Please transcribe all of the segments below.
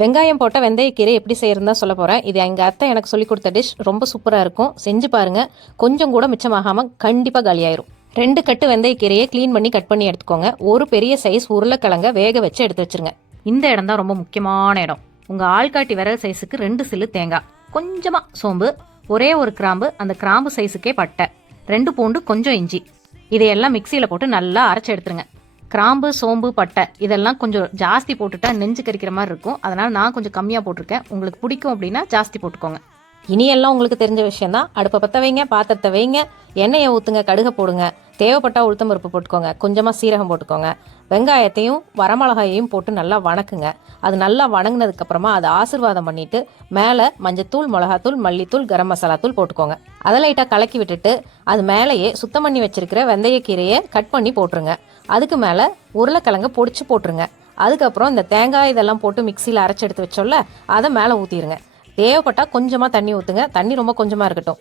வெங்காயம் போட்ட வெந்தயக்கீரை எப்படி செய்யறதா சொல்ல போகிறேன். இது எங்கள் அத்தை எனக்கு சொல்லி கொடுத்த டிஷ். ரொம்ப சூப்பராக இருக்கும். செஞ்சு பாருங்கள். கொஞ்சம் கூட மிச்சமாகாமல் கண்டிப்பாக காலியாயிரும். 2 கட்டு வெந்தயக்கீரையை க்ளீன் பண்ணி கட் பண்ணி எடுத்துக்கோங்க. ஒரு பெரிய சைஸ் உருளைக்கிழங்க வேக வச்சு எடுத்து வச்சிருங்க. இந்த இடம் தான் ரொம்ப முக்கியமான இடம். உங்கள் ஆள்காட்டி விரல் சைஸுக்கு 2 சில்லு தேங்காய், கொஞ்சமாக சோம்பு, ஒரே ஒரு கிராம்பு, அந்த கிராம்பு சைஸுக்கே பட்டை, 2 பூண்டு, கொஞ்சம் இஞ்சி, இதையெல்லாம் மிக்சியில் போட்டு நல்லா அரைச்சி எடுத்துருங்க. கிராம்பு, சோம்பு, பட்டை இதெல்லாம் கொஞ்சம் ஜாஸ்தி போட்டுட்டா நெஞ்சு கறிக்கிற மாதிரி இருக்கும். அதனால் நான் கொஞ்சம் கம்மியாக போட்டிருக்கேன். உங்களுக்கு பிடிக்கும் அப்படின்னா ஜாஸ்தி போட்டுக்கோங்க. இனியெல்லாம் உங்களுக்கு தெரிஞ்ச விஷயந்தான். அடுப்பை பற்ற வைங்க, பாத்திரத்தை வைங்க, எண்ணெயை ஊற்றுங்க, கடுகை போடுங்க, தேவைப்பட்டா உளுத்தம் பருப்பு போட்டுக்கோங்க, கொஞ்சமாக சீரகம் போட்டுக்கோங்க. வெங்காயத்தையும் வரமிளகாயையும் போட்டு நல்லா வணக்குங்க. அது நல்லா வணங்கினதுக்கப்புறமா அதை ஆசீர்வாதம் பண்ணிவிட்டு மேலே மஞ்சத்தூள், மிளகாத்தூள், மல்லித்தூள், கரம் மசாலா தூள் போட்டுக்கோங்க. அதை லைட்டாக கலக்கி விட்டுட்டு அது மேலேயே சுத்தம் பண்ணி வச்சிருக்கிற வெந்தயக்கீரையை கட் பண்ணி போட்டுருங்க. அதுக்கு மேலே உருளைக்கிழங்க பொடிச்சு போட்டுருங்க. அதுக்கப்புறம் இந்த தேங்காய் இதெல்லாம் போட்டு மிக்சியில் அரைச்சி எடுத்து வச்சோல்ல, அதை மேலே ஊற்றிடுங்க. தேவைப்பட்டால் கொஞ்சமாக தண்ணி ஊற்றுங்க. தண்ணி ரொம்ப கொஞ்சமாக இருக்கட்டும்.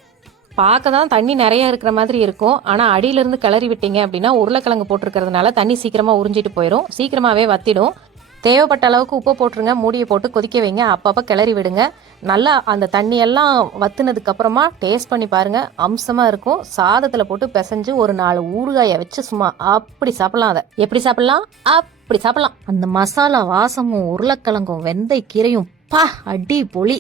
பார்க்க தான் தண்ணி நிறைய இருக்கிற மாதிரி இருக்கும். ஆனால் அடியிலிருந்து கிளறி விட்டீங்க அப்படின்னா உருளைக்கிழங்கு போட்டிருக்கிறதுனால தண்ணி சீக்கிரமாக உறிஞ்சிட்டு போயிடும், சீக்கிரமாகவே வத்திடும். தேவைப்பட்ட அளவுக்கு உப்பு போட்டுருங்க. மூடியை போட்டு கொதிக்க வைங்க. அப்பப்போ கிளறி விடுங்க. நல்லா அந்த தண்ணியெல்லாம் வத்துனதுக்கப்புறமா டேஸ்ட் பண்ணி பாருங்கள். அம்சமாக இருக்கும். சாதத்தில் போட்டு பிசைஞ்சு ஒரு 4 ஊறுகாயை வச்சு சும்மா அப்படி சாப்பிட்லாம். அதை எப்படி சாப்பிட்லாம்? அப்படி சாப்பிட்லாம். அந்த மசாலா வாசமும் உருளைக்கிழங்கும் வெந்தய கீரையும் பா அடி பொலி.